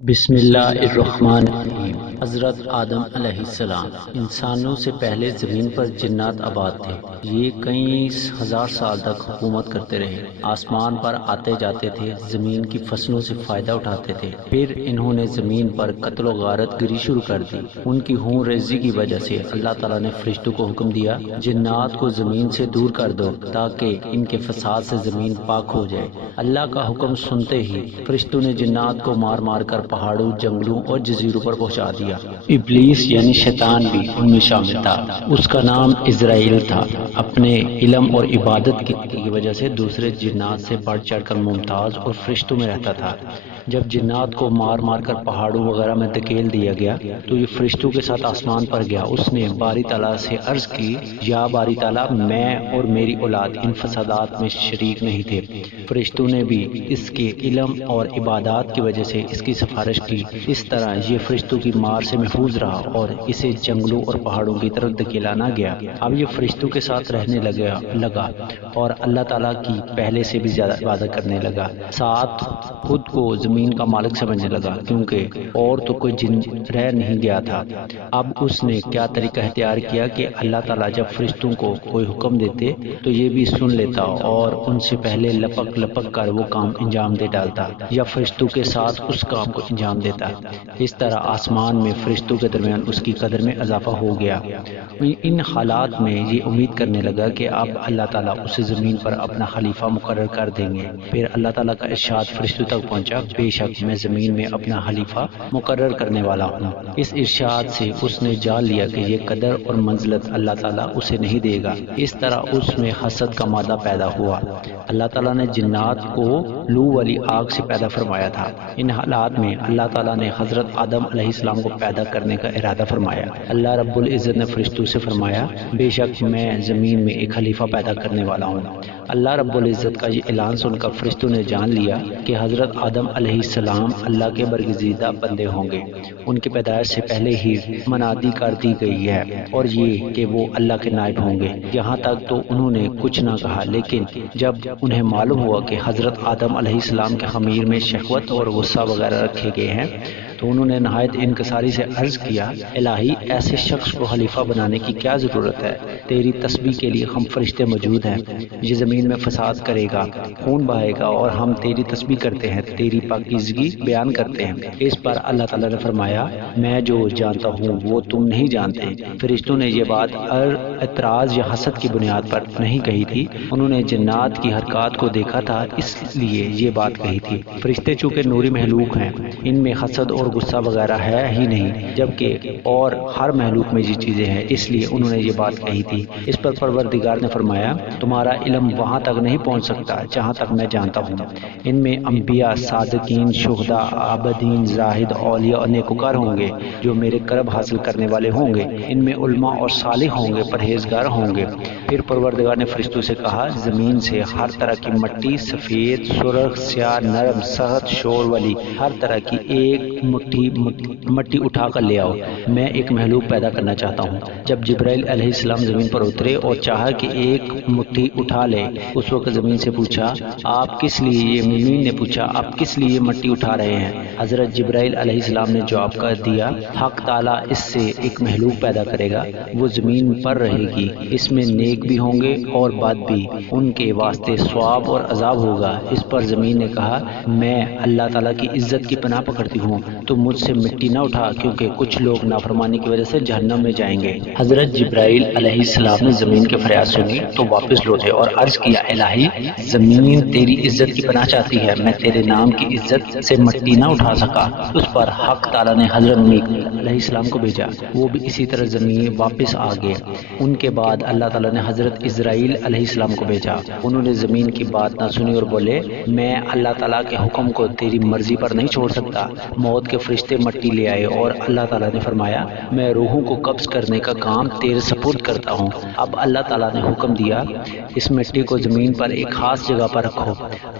بسم اللہ الرحمن الرحیم۔ حضرت آدم علیہ السلام انسانوں سے پہلے زمین پر جنات آباد تھے۔ یہ کئی ہزار سال تک حکومت کرتے رہے، آسمان پر آتے جاتے تھے، زمین کی فصلوں سے فائدہ اٹھاتے تھے۔ پھر انہوں نے زمین پر قتل و غارت گری شروع کر دی۔ ان کی خون ریزی کی وجہ سے اللہ تعالیٰ نے فرشتوں کو حکم دیا، جنات کو زمین سے دور کر دو تاکہ ان کے فساد سے زمین پاک ہو جائے۔ اللہ کا حکم سنتے ہی فرشتوں نے جنات کو مار مار کر پہاڑوں، جنگلوں اور جزیروں پر پہنچا دیا۔ ابلیس یعنی شیطان بھی ان میں شامل تھا۔ اس کا نام اسرائیل تھا۔ اپنے علم اور عبادت کی وجہ سے دوسرے جنات سے بڑھ چڑھ کر ممتاز اور فرشتوں میں رہتا تھا۔ جب جنات کو مار مار کر پہاڑوں وغیرہ میں دھکیل دیا گیا تو یہ فرشتوں کے ساتھ آسمان پر گیا۔ اس نے باری تعالیٰ سے عرض کی، یا باری تعالیٰ، میں اور میری اولاد ان فسادات میں شریک نہیں تھے۔ فرشتوں نے بھی اس کے علم اور عبادات کی وجہ سے اس کی سفارش کی۔ اس طرح یہ فرشتوں کی مار سے محفوظ رہا اور اسے جنگلوں اور پہاڑوں کی طرف دھکیلا نہ گیا۔ اب یہ فرشتوں کے ساتھ رہنے لگا اور اللہ تعالیٰ کی پہلے سے بھی زیادہ عبادت کرنے لگا۔ ساتھ خود کو زمین کا مالک سمجھنے لگا، کیونکہ اور تو کوئی جن رہ نہیں گیا تھا۔ اب اس نے کیا طریقہ اختیار کیا کہ اللہ تعالیٰ جب فرشتوں کو کوئی حکم دیتے تو یہ بھی سن لیتا اور ان سے پہلے لپک لپک کر وہ کام انجام دے ڈالتا یا فرشتوں کے ساتھ اس کام کو انجام دیتا۔ اس طرح آسمان میں فرشتوں کے درمیان اس کی قدر میں اضافہ ہو گیا۔ ان حالات میں یہ امید کرنے لگا کہ اب اللہ تعالیٰ اسے زمین پر اپنا خلیفہ مقرر کر دیں گے۔ پھر اللہ تعالیٰ کا ارشاد فرشتوں تک پہنچا، بے شک میں زمین میں اپنا خلیفہ مقرر کرنے والا ہوں۔ اس ارشاد سے اس نے جان لیا کہ یہ قدر اور منزلت اللہ تعالیٰ اسے نہیں دے گا۔ اس طرح اس میں حسد کا مادہ پیدا ہوا۔ اللہ تعالیٰ نے جنات کو لو والی آگ سے پیدا فرمایا تھا۔ ان حالات میں اللہ تعالیٰ نے حضرت آدم علیہ السلام کو پیدا کرنے کا ارادہ فرمایا۔ اللہ رب العزت نے فرشتوں سے فرمایا، بے شک میں زمین میں ایک خلیفہ پیدا کرنے والا ہوں۔ اللہ رب العزت کا یہ اعلان سن کر فرشتوں نے جان لیا کہ حضرت آدم علیہ السلام اللہ کے برگزیدہ بندے ہوں گے۔ ان کی پیدائش سے پہلے ہی منادی کر دی گئی ہے اور یہ کہ وہ اللہ کے نائب ہوں گے۔ یہاں تک تو انہوں نے کچھ نہ کہا، لیکن جب انہیں معلوم ہوا کہ حضرت آدم علیہ السلام کے خمیر میں شہوت اور غصہ وغیرہ رکھے گئے ہیں تو انہوں نے نہایت انکساری سے عرض کیا، الہی، ایسے شخص کو خلیفہ بنانے کی کیا ضرورت ہے؟ تیری تسبیح کے لیے ہم فرشتے موجود ہیں۔ یہ زمین میں فساد کرے گا، خون بہائے گا اور ہم تیری تسبیح کرتے ہیں، تیری پاکیزگی بیان کرتے ہیں۔ اس پر اللہ تعالیٰ نے فرمایا، میں جو جانتا ہوں وہ تم نہیں جانتے۔ فرشتوں نے یہ بات اعتراض یا حسد کی بنیاد پر نہیں کہی تھی، انہوں نے جنات کی حرکات کو دیکھا تھا، اس لیے یہ بات کہی تھی۔ فرشتے چونکہ نوری مخلوق ہیں، ان میں حسد اور غصہ وغیرہ ہے ہی نہیں، جبکہ اور ہر مخلوق میں یہ چیزیں ہیں، اس لیے انہوں نے یہ بات کہی تھی۔ اس پر پروردگار نے فرمایا، تمہارا علم وہاں تک نہیں پہنچ سکتا جہاں تک میں جانتا ہوں۔ ان میں انبیاء، صادقین، شہداء، عابدین، زاہد، اولیاء اور نیکوکار ہوں گے جو میرے قرب حاصل کرنے والے ہوں گے۔ ان میں علماء اور صالح ہوں گے، پرہیزگار ہوں گے۔ پھر پروردگار نے فرشتوں سے کہا، زمین سے ہر طرح کی مٹی، سفید، سرخ، سیاہ، نرم، سخت، شور والی ہر طرح کی ایک مٹی اٹھا کر لے آؤ، میں ایک مخلوق پیدا کرنا چاہتا ہوں۔ جب جبرائیل علیہ السلام زمین پر اترے اور چاہا کہ ایک مٹھی اٹھا لے، اس وقت زمین سے پوچھا، آپ کس لیے یہ زمین نے پوچھا، آپ کس لیے یہ مٹی اٹھا رہے ہیں؟ حضرت جبرائیل علیہ السلام نے جواب کر دیا، حق تعالیٰ اس سے ایک مخلوق پیدا کرے گا، وہ زمین پر رہے گی، اس میں نیک بھی ہوں گے اور بد بھی، ان کے واسطے ثواب اور عذاب ہوگا۔ اس پر زمین نے کہا، میں اللہ تعالیٰ کی عزت کی پناہ پکڑتی ہوں، تو مجھ سے مٹی نہ اٹھا، کیونکہ کچھ لوگ نافرمانی کی وجہ سے جہنم میں جائیں گے۔ حضرت جبرائیل علیہ السلام نے زمین کی فریاد سنی تو واپس لوٹے اور عرض کیا، الہی، زمین تیری عزت کی پناہ چاہتی ہے، میں تیرے نام کی عزت سے مٹی نہ اٹھا سکا۔ اس پر حق تعالیٰ نے حضرت میکائیل علیہ السلام کو بھیجا، وہ بھی اسی طرح زمین واپس آ گئے۔ ان کے بعد اللہ تعالیٰ نے حضرت اسرائیل علیہ السلام کو بھیجا، انہوں نے زمین کی بات نہ سنی اور بولے، میں اللہ تعالیٰ کے حکم کو تیری مرضی پر نہیں چھوڑ سکتا۔ موت کے فرشتے مٹی لے آئے اور اللہ تعالیٰ نے فرمایا، میں روحوں کو قبض کرنے کا کام تیرے سپرد کرتا ہوں۔ اب اللہ تعالیٰ نے حکم دیا، اس مٹی کو زمین پر ایک خاص جگہ پر رکھو۔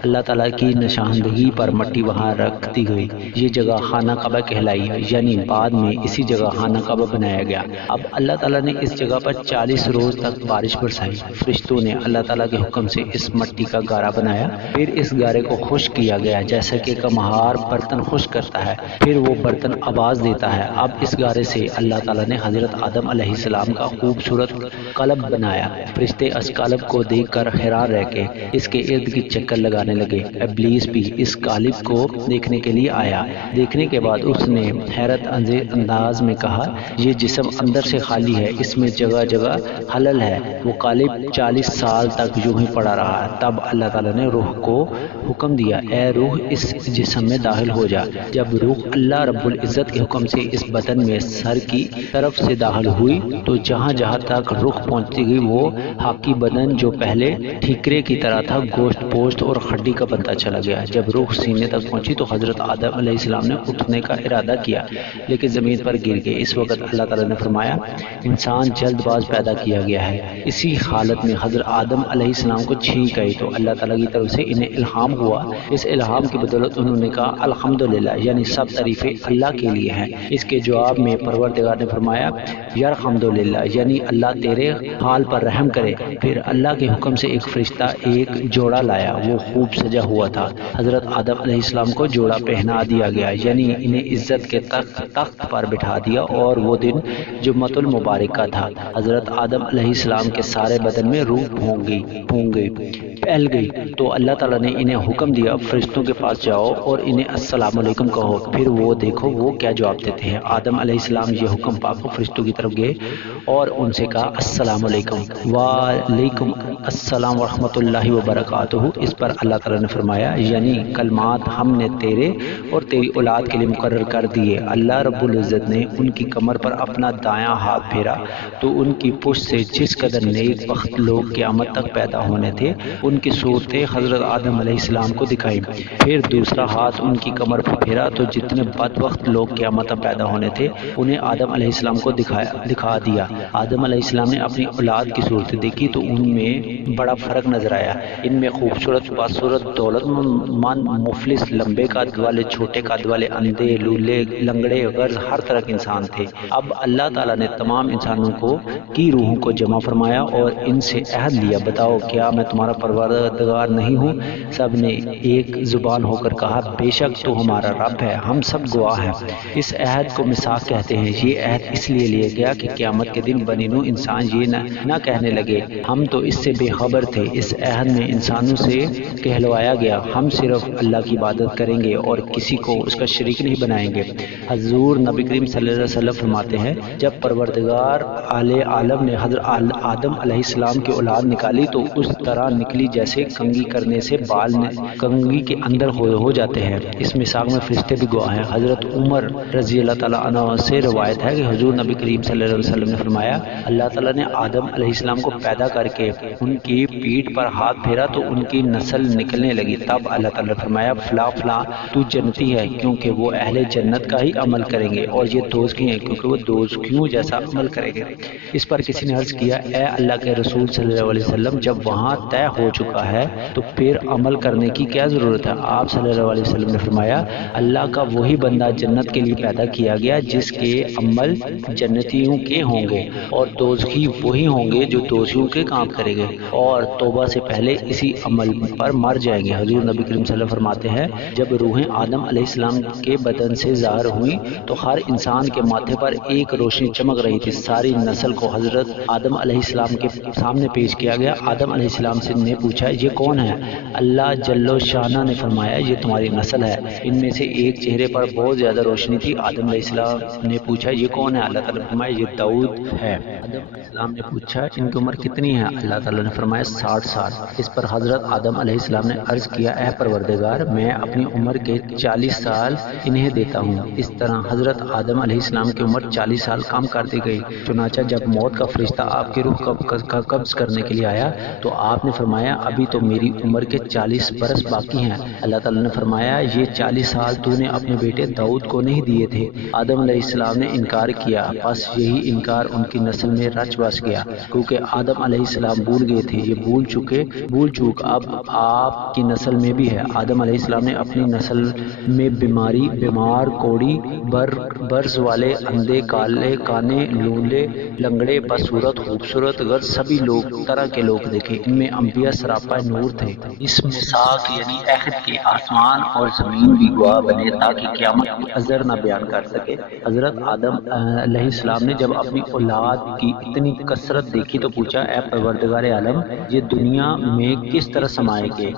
اللہ تعالیٰ کی نشاندہی پر مٹی وہاں رکھ دی گئی۔ یہ جگہ خانہ کعبہ کہلائی، یعنی بعد میں اسی جگہ خانہ کعبہ بنایا گیا۔ اب اللہ تعالیٰ نے اس جگہ پر 40 روز تک بارش برسائی۔ فرشتوں نے اللہ تعالیٰ کے حکم سے اس مٹی کا گارا بنایا، پھر اس گارے کو خشک کیا گیا جیسا کہ کمہار برتن خشک کرتا ہے، پھر وہ برتن آواز دیتا ہے۔ اب اس گارے سے اللہ تعالیٰ نے حضرت آدم علیہ السلام کا خوبصورت قلب بنایا۔ فرشتے اس قالب کو دیکھ کر حیران رہ کے اس کے ارد گرد چکر لگانے لگے۔ ابلیس بھی اس قالب کو دیکھنے کے لیے آیا۔ دیکھنے کے بعد اس نے حیرت انگیز انداز میں کہا، یہ جسم اندر سے خالی ہے، اس میں جگہ جگہ خلل ہے۔ وہ قالب 40 سال تک یوں ہی پڑا رہا۔ تب اللہ تعالیٰ نے روح کو حکم دیا، اے روح اس جسم میں داخل ہو جا۔ جب روح اللہ رب العزت کے حکم سے اس بدن میں سر کی طرف سے داخل ہوئی تو جہاں جہاں تک روح پہنچتی گئی وہ حقی بدن جو پہلے ٹھیکرے کی طرح تھا گوشت پوشت اور ہڈی کا بنتا چلا گیا۔ جب روح سینے تک پہنچی تو حضرت آدم علیہ السلام نے اٹھنے کا ارادہ کیا لیکن زمین پر گر گئے۔ اس وقت اللہ تعالیٰ نے فرمایا، انسان جلد باز پیدا کیا گیا ہے۔ اسی حالت میں حضرت آدم علیہ السلام کو چھینک آئی تو اللہ تعالیٰ کی طرف سے انہیں الہام ہوا۔ اس الہام کی بدولت انہوں نے کہا، الحمدللہ، یعنی سب تعریفیں اللہ کے لیے ہیں۔ اس کے جواب میں پروردگار نے فرمایا، یرحمدللہ، یعنی اللہ تیرے حال پر رحم کرے۔ پھر اللہ کے حکم سے ایک فرشتہ ایک جوڑا لایا، وہ خوب سجا ہوا تھا۔ حضرت آدم علیہ السلام کو جوڑا پہنا دیا گیا، یعنی انہیں عزت کے تخت پر بٹھا دیا، اور وہ دن جمعۃ المبارک کا تھا۔ حضرت آدم علیہ السلام کے سارے بدن میں روح پھیل گئی تو اللہ تعالیٰ نے انہیں حکم دیا، فرشتوں کے پاس جاؤ اور انہیں السلام علیکم کہو۔ پھر وہ دیکھو وہ کیا جواب دیتے ہیں۔ آدم علیہ السلام یہ حکم پا کر فرشتوں کی طرف گئے اور ان سے کہا، السلام علیکم۔ وعلیکم السلام ورحمۃ اللہ وبرکاتہ۔ اس پر اللہ تعالیٰ نے فرمایا، یعنی کلمات ہم نے تیرے اور تیری اولاد کے لیے مقرر کر دیے۔ اللہ رب العزت نے ان کی کمر پر اپنا دایاں ہاتھ پھیرا تو ان کی پشت سے جس قدر نیک بخت لوگ قیامت تک پیدا ہونے تھے ان کی صورتیں حضرت آدم علیہ السلام کو دکھائی۔ پھر دوسرا ہاتھ ان کی کمر پر پھیرا تو جتنے بدبخت لوگ قیامت تک پیدا ہونے تھے انہیں آدم علیہ السلام کو دکھا دیا۔ آدم علیہ السلام نے اپنی اولاد کی صورتیں دیکھی تو ان میں بڑا فرق نظر آیا۔ ان میں خوبصورت باصورت دولت مند مفلس، لمبے قد والے، چھوٹے قد والے، اندھے، لولے، لنگڑے، غرض ہر طرح کے انسان تھے۔ اب اللہ تعالیٰ نے تمام انسانوں کی روحوں کو جمع فرمایا اور ان سے عہد لیا، بتاؤ کیا میں تمہارا پروردگار نہیں ہوں؟ سب نے ایک زبان ہو کر کہا، بے شک تو ہمارا رب ہے، ہم سب گواہ ہیں۔ اس عہد کو میثاق کہتے ہیں۔ یہ عہد اس لیے لیا گیا کہ قیامت کے دن بنی نوع انسان یہ نہ کہنے لگے ہم تو اس سے بے خبر تھے۔ اس عہد میں انسانوں سے کہلوایا گیا، ہم صرف اللہ کی عبادت کریں گے اور کسی کو اس کا شریک نہیں بنائیں گے۔ حضور نبی کریم صلی اللہ علیہ وسلم فرماتے ہیں، جب پروردگار عالم نے حضرت آدم علیہ السلام کی اولاد نکالی تو اس طرح نکلی جیسے کنگھی کرنے سے بال کنگھی کے اندر ہو جاتے ہیں۔ اس میثاق میں فرشتے بھی گواہ ہیں۔ حضرت عمر رضی اللہ تعالیٰ عنہ سے روایت ہے کہ حضور نبی کریم صلی اللہ علیہ وسلم نے فرمایا، اللہ تعالیٰ نے آدم علیہ السلام کو پیدا کر کے ان کی پیٹھ پر ہاتھ پھیرا تو ان کی نسل نکلنے لگی۔ تب اللہ تعالیٰ نے فرمایا، فلاں فلاں تو جنتی ہے کیونکہ وہ اہل جنت کا ہی عمل کریں گے، اور یہ دوزخی ہیں کیونکہ وہ دوزخیوں جیسا عمل کریں گے۔ اس پر کسی نے عرض کیا، اے اللہ کے رسول صلی اللہ علیہ وسلم، جب وہاں طے ہو چکا ہے تو پھر عمل کرنے کی کیا ضرورت ہے؟ آپ صلی اللہ علیہ وسلم نے فرمایا، اللہ کا وہی بندہ جنت کے لیے پیدا کیا گیا جس کے عمل جنتیوں کے ہوں گے، اور دوزخی وہی ہوں گے جو دوزخیوں کے کام کریں گے اور توبہ سے پہلے اسی عمل پر مر جائیں گے۔ حضور نبی کریم صلی اللہ علیہ وسلم فرماتے ہیں، جب روحیں آدم علیہ السلام کے بدن سے ظاہر ہوئیں تو ہر انسان کے ماتھے پر ایک روشنی چمک رہی تھی۔ ساری نسل کو حضرت آدم علیہ السلام کے سامنے پیش کیا گیا۔ آدم علیہ السلام سے نے پوچھا، یہ کون ہے؟ اللہ جل و شانہ نے فرمایا، یہ تمہاری نسل ہے۔ ان میں سے ایک چہرے پر بہت زیادہ روشنی تھی۔ آدم علیہ السلام نے پوچھا، یہ کون ہے؟ اللہ تعالیٰ نے فرمایا، یہ داؤد ہے۔ آدم علیہ السلام نے پوچھا، ان کی عمر کتنی ہے؟ اللہ تعالیٰ نے فرمایا، 60 سال۔ اس پر حضرت آدم علیہ السلام نے عرض کیا، اے پروردگار، میں اپنی عمر کے 40 سال انہیں دیتا ہوں۔ اس طرح حضرت آدم علیہ السلام کی عمر 40 سال کم کر دی گئی۔ چنانچہ جب موت کا فرشتہ آپ کی روح قبض کرنے کے لیے آیا تو آپ نے فرمایا، ابھی تو میری عمر کے 40 برس باقی ہیں۔ اللہ تعالیٰ نے فرمایا، یہ 40 سال تو نے اپنے بیٹے داؤد کو نہیں دیے تھے؟ آدم علیہ السلام نے انکار کیا، بس یہی انکار ان کی نسل میں رچ بس گیا، کیونکہ آدم علیہ السلام بھول گئے تھے۔ یہ بھول چوک اب آپ کی نسل میں بھی ہے۔ آدم علیہ السلام نے اپنی نسل میں بیمار، کوڑی، برز والے، اندھے، کالے کانے، لولے، لنگڑے، بصورت، خوبصورت، وقت سبھی لوگ طرح کے لوگ دیکھے، ان میں انبیاء سراپا نور تھے۔ اس مساق یعنی عہد کے آسمان اور زمین بھی گواہ بنے تاکہ قیامت کی عذر نہ بیان کر سکے۔ حضرت آدم علیہ السلام نے جب اپنی اولاد کی اتنی کثرت دیکھی تو پوچھا، اے پروردگار عالم، یہ دنیا میں کس طرح سمائے گے؟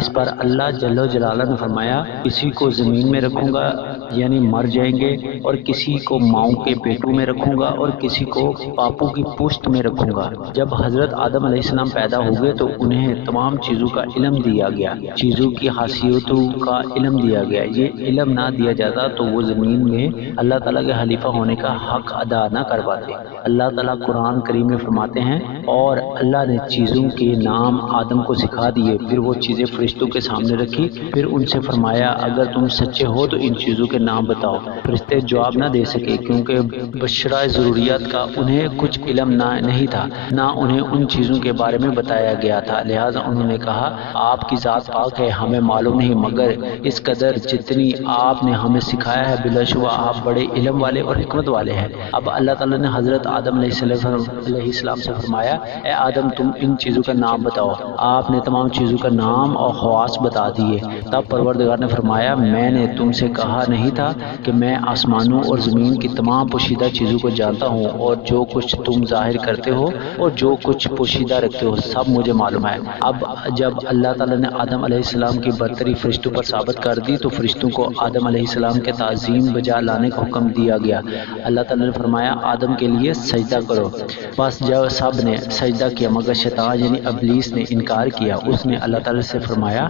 اس پر اللہ جل جلالہ نے فرمایا، کسی کو زمین میں رکھوں گا یعنی مر جائیں گے، اور کسی کو ماؤں کے پیٹوں میں رکھوں گا، اور کسی کو پاپوں کی پشت میں رکھوں گا۔ جب حضرت آدم علیہ السلام پیدا ہو گئے تو انہیں تمام چیزوں کا علم دیا گیا، چیزوں کی خاصیتوں کا علم دیا گیا۔ یہ علم نہ دیا جاتا تو وہ زمین میں اللہ تعالیٰ کے خلیفہ ہونے کا حق ادا نہ کر پاتے۔ اللہ تعالیٰ قرآن کریم میں فرماتے ہیں، اور اللہ نے چیزوں کے نام آدم کو سکھا دیے، پھر وہ چیزیں فرشتوں کے سامنے رکھی، پھر ان سے فرمایا، اگر تم سچے ہو تو ان چیزوں کے نام بتاؤ۔ فرشتے جواب نہ دے سکے کیونکہ بشرائے ضروریات کا انہیں کچھ علم نہیں تھا، نہ انہیں ان چیزوں کے بارے میں بتایا گیا تھا، لہٰذا انہوں نے کہا، آپ کی ذات پاک ہے، ہمیں معلوم نہیں مگر اس قدر جتنی آپ نے ہمیں سکھایا ہے، بلا شبہ آپ بڑے علم والے اور حکمت والے ہیں۔ اب اللہ تعالیٰ نے حضرت آدم علیہ السلام سے فرمایا، اے آدم، تم ان چیزوں کا نام بتاؤ۔ آپ نے تمام چیزوں کا نام اور خواص بتا دیے۔ تب پروردگار نے فرمایا، میں نے تم سے کہا نہیں تھا کہ میں آسمانوں اور زمین کی تمام پوشیدہ چیزوں کو جانتا ہوں، اور جو کچھ تم ظاہر کرتے ہو اور جو کچھ پوشیدہ رکھتے ہو سب مجھے معلوم ہے۔ اب جب اللہ تعالیٰ نے آدم علیہ السلام کی برتری فرشتوں پر ثابت کر دی تو فرشتوں کو آدم علیہ السلام کے تعظیم بجا لانے کا حکم دیا گیا۔ اللہ تعالیٰ نے فرمایا، آدم کے لیے سجدہ کرو۔ بس جب سب نے سجدہ کیا مگر شیطان یعنی ابلیس نے انکار کیا۔ اس نے اللہ تعالیٰ سے فرمایا،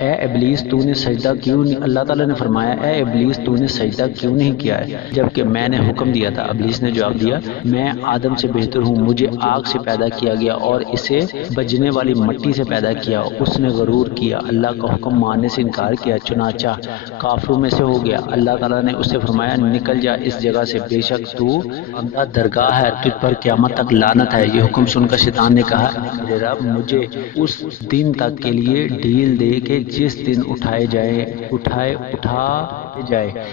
اے ابلیس تو نے سجدہ کیوں نہیں؟ اللہ تعالیٰ نے فرمایا، اے ابلیس تو نے سجدہ کیوں نہیں کیا ہے جبکہ میں نے حکم دیا تھا؟ ابلیس نے جواب دیا، میں آدم سے بہتر ہوں، مجھے آگ سے پیدا کیا گیا اور اسے بجنے والی مٹی سے پیدا کیا۔ اس نے غرور کیا، اللہ کا حکم ماننے سے انکار کیا، چنانچہ کافروں میں سے ہو گیا۔ اللہ تعالیٰ نے اس سے فرمایا، نکل جا اس جگہ سے، بے شک تو بندہ درگاہ ہے، تجھ پر قیامت تک لعنت ہے۔ یہ حکم سن کر شیطان نے کہا، میرے رب، مجھے اس دن تک کے لیے ڈھیل دے کہ جس دن اٹھا جائے،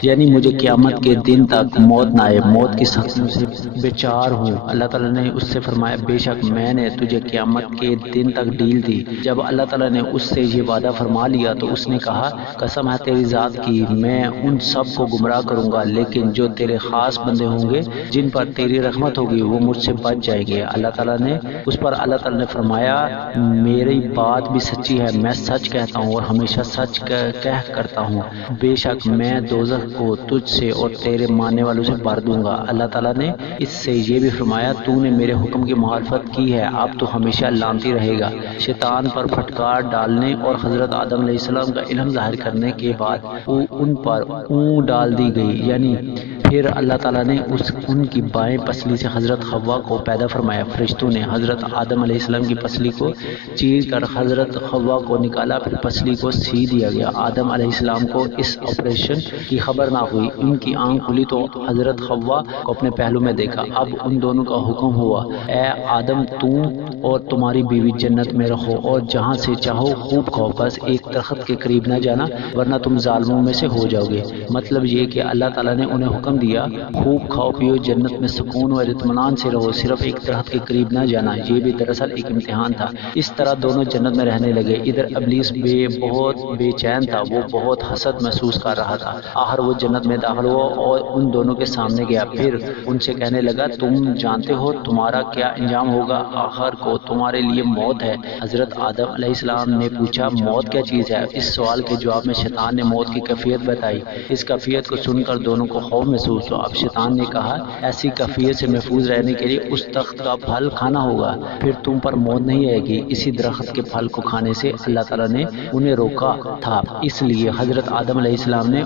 یعنی مجھے قیامت کے دن تک موت نہ آئے، موت کی سختیوں سے بیچار ہوں۔ اللہ تعالیٰ نے اس سے فرمایا، بے شک میں نے تجھے قیامت کے دن تک ڈھیل دی۔ جب اللہ تعالیٰ نے اس سے یہ وعدہ فرما لیا تو اس نے کہا، قسم ہے تیری ذات کی، میں ان سب کو گمراہ کروں گا، لیکن جو تیرے خاص بندے ہوں گے جن پر تیری رحمت ہوگی وہ مجھ سے بچ جائیں گے۔ اللہ تعالیٰ نے فرمایا، میری بات بھی سچی ہے، میں سچ کہتا ہوں اور ہمیشہ سچ کرتا ہوں، بے شک میں دوزخ کو تجھ سے اور تیرے ماننے والوں سے بھر دوں گا۔ اللہ تعالیٰ نے اس سے یہ بھی فرمایا، تو نے میرے حکم کی مخالفت کی ہے، اب تو ہمیشہ لعنتی رہے گا۔ شیطان پر پھٹکار ڈالنے اور حضرت آدم علیہ السلام کا علم ظاہر کرنے کے بعد ان پر اون ڈال دی گئی، یعنی پھر اللہ تعالیٰ نے ان کی بائیں پسلی سے حضرت حوا کو پیدا فرمایا۔ فرشتوں نے حضرت آدم علیہ السلام کی پسلی کو چیر کر حضرت حوا کو نکالا، پھر پسلی کو سی دیا گیا۔ آدم علیہ السلام کو اس آپریشن کی خبر نہ ہوئی، ان کی آنکھ کھلی تو حضرت حوا کو اپنے پہلو میں دیکھا۔ اب ان دونوں کا حکم ہوا، اے آدم، تم اور تمہاری بیوی جنت میں رہو اور جہاں سے چاہو خوب کھاؤ، بس ایک درخت کے قریب نہ جانا ورنہ تم ظالموں میں سے ہو جاؤ گے۔ مطلب یہ کہ اللہ تعالیٰ نے انہیں حکم دیا، خوب کھاؤ پیو، جنت میں سکون اور اطمینان سے رہو، صرف ایک درخت کے قریب نہ جانا۔ یہ بھی دراصل ایک امتحان تھا۔ اس طرح دونوں جنت میں رہنے لگے۔ ادھر ابلیس بہت بے چین تھا، وہ بہت حسد محسوس کر رہا تھا۔ آخر وہ جنت میں داخل ہوا اور ان دونوں کے سامنے گیا، پھر ان سے کہنے لگا، تم جانتے ہو تمہارا کیا انجام ہوگا؟ آخر کو تمہارے لیے موت ہے۔ حضرت آدم علیہ السلام نے پوچھا، موت کیا چیز ہے؟ اس سوال کے جواب میں شیطان نے موت کی کیفیت بتائی۔ اس کیفیت کو سن کر دونوں کو خوف محسوس ہوا۔ اب شیطان نے کہا، ایسی کیفیت سے محفوظ رہنے کے لیے اس درخت کا پھل کھانا ہوگا، پھر تم پر موت نہیں آئے گی۔ اسی درخت کے پھل کو کھانے سے اللہ تعالیٰ نے انہیں روکا تھا، اس لیے حضرت آدم علیہ السلام نے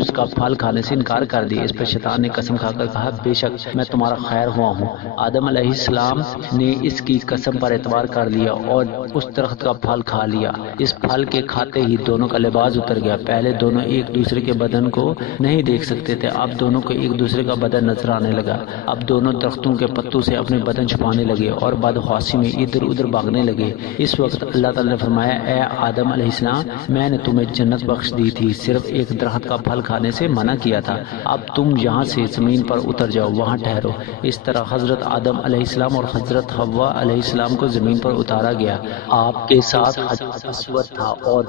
اس کا پھل کھانے سے انکار کر دیا۔ اس پر شیطان نے قسم کھا کر کہا، بے شک میں تمہارا خیر ہوا ہوں۔ آدم علیہ السلام نے اس کی قسم پر اعتبار کر لیا اور اس درخت کا پھل کھا لیا۔ اس پھل کے کھاتے ہی دونوں کا لباس اتر گیا۔ پہلے دونوں ایک دوسرے کے بدن کو نہیں دیکھ سکتے تھے، اب دونوں دونوں کو ایک دوسرے کا بدن نظر آنے لگا۔ اب دونوں درختوں کے پتوں سے اپنے بدن چھپانے لگے اور بدخواسی میں ادھر ادھر بھاگنے لگے۔ اس وقت اللہ تعالیٰ نے فرمایا، اے آدم علیہ السلام، میں نے تمہیں جنت بخش دی تھی، صرف ایک درخت کا پھل کھانے سے منع کیا تھا، اب تم یہاں سے زمین پر اتر جاؤ، وہاں ٹھہرو۔ اس طرح حضرت آدم علیہ السلام اور حضرت حوا علیہ السلام کو زمین پر اتارا گیا۔ آپ کے ساتھ حجر اسود تھا اور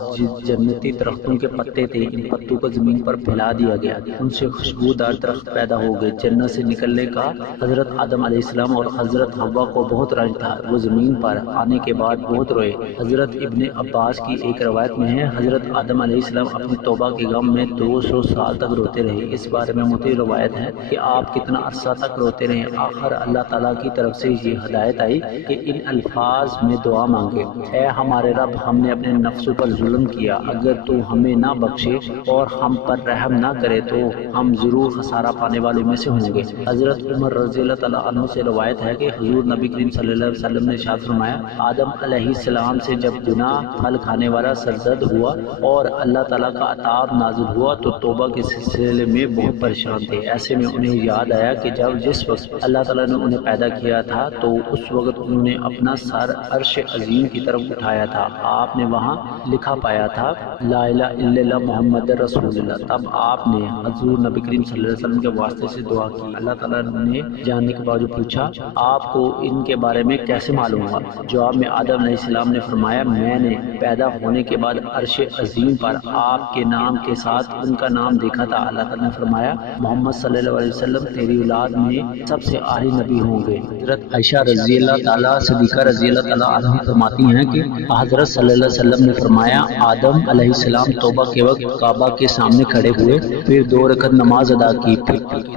جنتی درختوں کے پتے تھے، ان پتوں کو زمین پر پھیلا دیا گیا، ان سے خوشبودار درخت پیدا ہو گئے۔ جنت سے نکلنے کا حضرت آدم علیہ السلام اور حضرت حوا کو بہت رنج تھا، وہ زمین پر آنے کے بعد بہت روئے۔ حضرت ابن عباس کی ایک روایت میں ہے، حضرت آدم علیہ السلام اپنی توبہ کے غم میں 200 سال تک روتے رہے۔ اس بارے میں متعدد روایت ہے کہ آپ کتنا عرصہ تک روتے رہے۔ آخر اللہ تعالیٰ کی طرف سے یہ ہدایت آئی کہ ان الفاظ میں دعا مانگے، اے ہمارے رب، ہم نے اپنے نفسوں پر ظلم کیا، اگر تو ہمیں نہ بخشے اور ہم پر رحم نہ کرے تو ہم ضرور خسارہ پانے والے میں سے ہوں گے۔ حضرت عمر رضی اللہ تعالیٰ عنہ سے روایت ہے کہ حضور نبی کریم صلی اللہ علیہ وسلم نے ارشاد فرمایا، آدم علیہ السلام سے جب گناہ پھل کھانے والا سرزد ہوا اور اللہ تعالیٰ کا عذاب نازل ہوا تو توبہ کے سلسلے میں بہت پریشان تھے۔ ایسے میں انہیں یاد آیا کہ جس وقت اللہ تعالیٰ نے انہیں پیدا کیا تھا تو اس وقت انہوں نے اپنا سر عرش عظیم کی طرف اٹھایا تھا، آپ نے وہاں لکھا پایا تھا لا الہ الا اللہ محمد رسول اللہ۔ تب آپ نے حضور نبی کریم صلی اللہ علیہ وسلم کے واسطے سے دعا کی۔ اللہ تعالیٰ نے جاننے کے بعد پوچھا، آپ کو ان کے بارے میں کیسے معلوم ہوا؟ جواب میں آدم علیہ السلام نے فرمایا، میں نے پیدا ہونے کے بعد عرش عظیم پر آپ کے نام کے ساتھ ان کا نام دیکھا تھا۔ اللہ تعالیٰ نے فرمایا، محمد صلی اللہ علیہ وسلم تیری اولاد میں سب سے آخری نبی ہوں گے۔ حضرت عائشہ رضی اللہ تعالیٰ صدیقہ رضی اللہ تعالیٰ عنہ فرماتی ہیں کہ حضرت صلی اللہ علیہ وسلم نے فرمایا، آدم علیہ السلام توبہ کے وقت کعبہ کے سامنے کھڑے ہوئے، پھر 2 رکعت نماز ادا کی،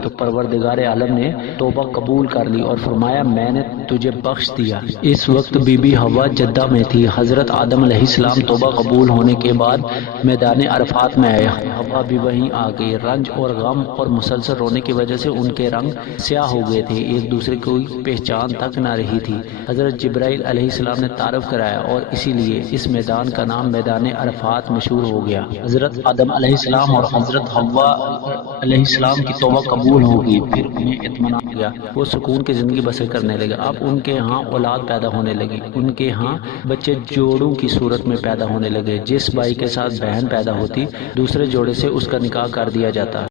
تو پروردگار عالم نے توبہ قبول کر لی اور فرمایا، میں نے تجھے بخش دیا۔ اس وقت بی بی حوا جدہ میں تھی۔ حضرت آدم علیہ السلام توبہ قبول ہونے کے بعد میدان عرفات میں آئے، حوا بھی وہیں آ گئی۔ رنج اور غم اور مسلسل رونے کی وجہ سے ان کے رنگ سیاہ ہو گئے تھے، ایک دوسرے کو پہچان تک نہ رہی تھی۔ حضرت جبرائیل علیہ السلام نے تعارف کرایا اور اسی لیے اس میدان کا نام میدان عرفات مشہور ہو گیا۔ حضرت آدم علیہ السلام اور حضرت حوا علیہ السلام کی توبہ قبول ہوگی، پھر انہیں اطمینان ہو گیا، وہ سکون کی زندگی بسر کرنے لگے۔ اب ان کے ہاں اولاد پیدا ہونے لگی، ان کے ہاں بچے جوڑوں کی صورت میں پیدا ہونے لگے۔ جس بھائی کے ساتھ بہن پیدا ہوتی، دوسرے جوڑے سے اس کا نکاح کر دیا جاتا۔